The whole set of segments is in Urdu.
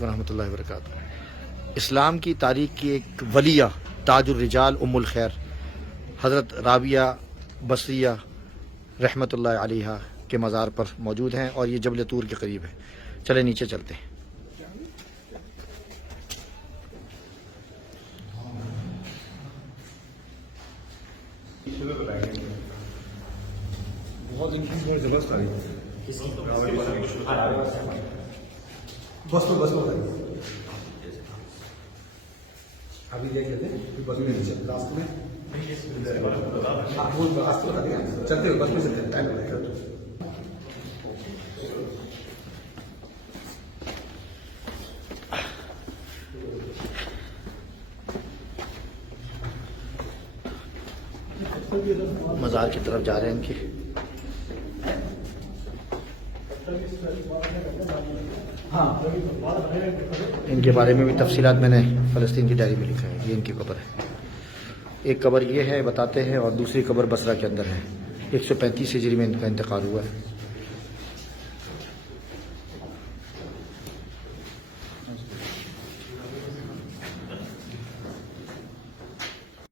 ورحمۃ اللہ وبرکاتہ۔ اسلام کی تاریخ کی ایک ولیہ، تاج الرجال، ام الخیر حضرت رابعہ بصریہ رحمۃ اللہ علیہا کے مزار پر موجود ہیں اور یہ جبل طور کے قریب ہے۔ چلے نیچے چلتے ہیں۔ بہت زبردست آ رہی ہے۔ بس ابھی کیا کہتے ہیں بس میں نیچے لاسٹ میں چلتے ہوئے بس میں چلتے ہیں ٹائم لگے گا۔ مزار کی طرف جا رہے ہیں ان کے۔ ان کے بارے میں بھی تفصیلات میں نے فلسطین کی ڈائری میں لکھا ہے۔ یہ ان کی قبر ہے۔ ایک قبر یہ ہے بتاتے ہیں اور دوسری قبر بصرہ کے اندر ہے۔ 135 ہجری میں ان کا انتقال ہوا ہے۔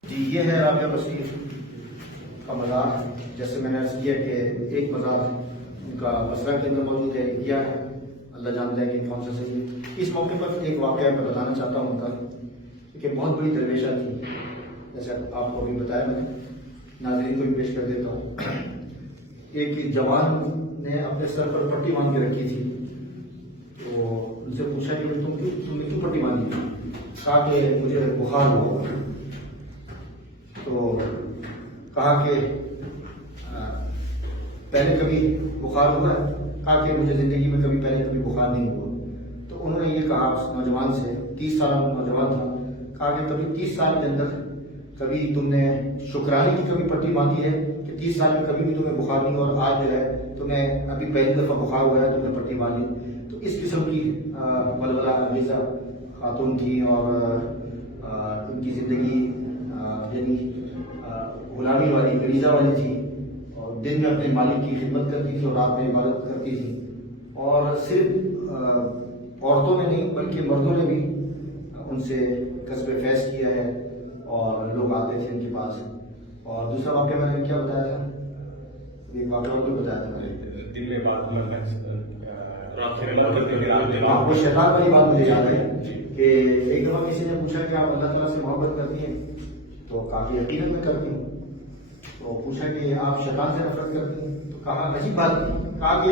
جی یہ ہے رابعہ بصری کا مزار۔ جیسے میں نے عرض کیا کہ ایک مزار ان کا بصرہ کے اندر موجود ہے، کیا ہے اللہ جانتا ہے کہ کون سا صحیح ہے۔ اس موقع پر ایک واقعہ میں بتانا چاہتا ہوں ان کا کہ بہت بڑی درویشہ تھی، جیسے آپ کو ابھی بتایا میں نے، ناظرین کو بھی پیش کر دیتا ہوں۔ ایک جوان نے اپنے سر پر پٹی باندھ کے رکھی تھی، تو ان سے پوچھا کہ تم نے کیوں پٹی باندھی؟ کہا کہ مجھے بخار ہوا۔ تو کہا کہ پہلے کبھی بخار ہوا ہے؟ کہا کہ مجھے زندگی میں پہلے کبھی بخار نہیں ہوا۔ تو انہوں نے یہ کہا اس نوجوان سے، 30 سالہ نوجوان تھا، کہا کہ کبھی 30 سال کے اندر کبھی تم نے شکرانے کی کبھی پٹی باندھی ہے کہ 30 سال میں کبھی بھی تمہیں بخار نہیں ہوا اور آج جو ہے تمہیں ابھی پہلی دفعہ بخار ہوا ہے تم نے پٹی باندھی؟ تو اس قسم کی ولولہ انگیزہ خاتون تھی اور ان کی زندگی یعنی غلامی والی، غریزہ والی تھی، اور دن میں اپنے مالک کی خدمت کرتی تھی اور رات میں عبادت کرتی تھی۔ اور صرف عورتوں نے نہیں بلکہ مردوں نے بھی ان سے کسب فیض کیا ہے اور لوگ آتے تھے ان کے پاس۔ اور دوسرا واقعہ میں نے کیا بتایا تھا؟ ایک واقعہ اور بھی بتایا تھا دن میں بات وہ شیطان والی بات مجھے یاد ہے کہ ایک دفعہ کسی نے پوچھا کہ آپ اللہ تعالیٰ سے محبت کرتی ہیں؟ تو کافی یقیناً میں کرتی ہوں۔ تو پوچھا کہ آپ شیطان سے نفرت کرتی ہیں؟ تو کہا عجیب بات کی، کہا کہ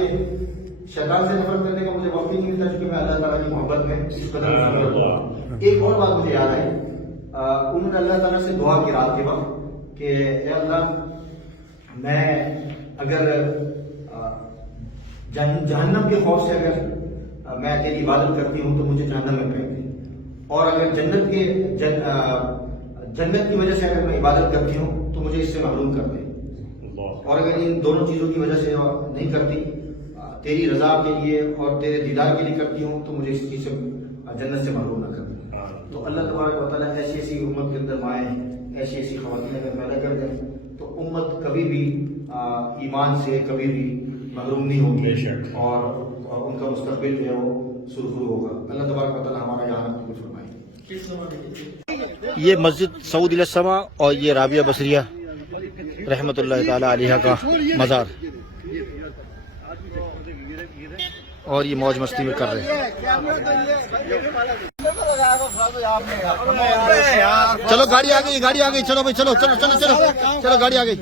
شیطان سے نفرت کرنے کا مجھے وقت ہی نہیں ملتا چونکہ میں اللہ تعالیٰ کی محبت میں اس قدر۔ ایک اور بات مجھے یاد ہے، انہوں نے اللہ تعالیٰ سے دعا کی رات کے وقت کہ اے اللہ، میں اگر جہنم کے خوف سے اگر میں تیری عبادت کرتی ہوں تو مجھے جہنم میں پھینک دے، اور اگر جنت کی وجہ سے اگر میں عبادت کرتی ہوں تو مجھے اس سے محروم کر دے، اور اگر ان دونوں چیزوں کی وجہ سے نہیں کرتی، تیری رضا کے لیے اور تیرے دیدار کے لیے کرتی ہوں، تو مجھے اس چیز سے جنت سے محروم نہ کر دے۔ تو اللہ تبارک و تعالیٰ ایسی ایسی امت کے اندر مائیں، ایسی ایسی خواتین اگر پیدا کر دیں تو امت کبھی بھی ایمان سے کبھی بھی محروم نہیں ہوگی اور ان کا مستقبل جو ہے وہ سرخرو ہوگا۔ اللہ تبارک و تعالیٰ ہمارا یہاں قبول فرمائے۔ یہ مسجد سعود السما اور یہ رابعہ بصریہ رحمۃ اللہ تعالی علیہ کا مزار، اور یہ موج مستی میں کر رہے ہیں۔ چلو گاڑی آ گئی، چلو بھائی، چلو گاڑی آ گئی۔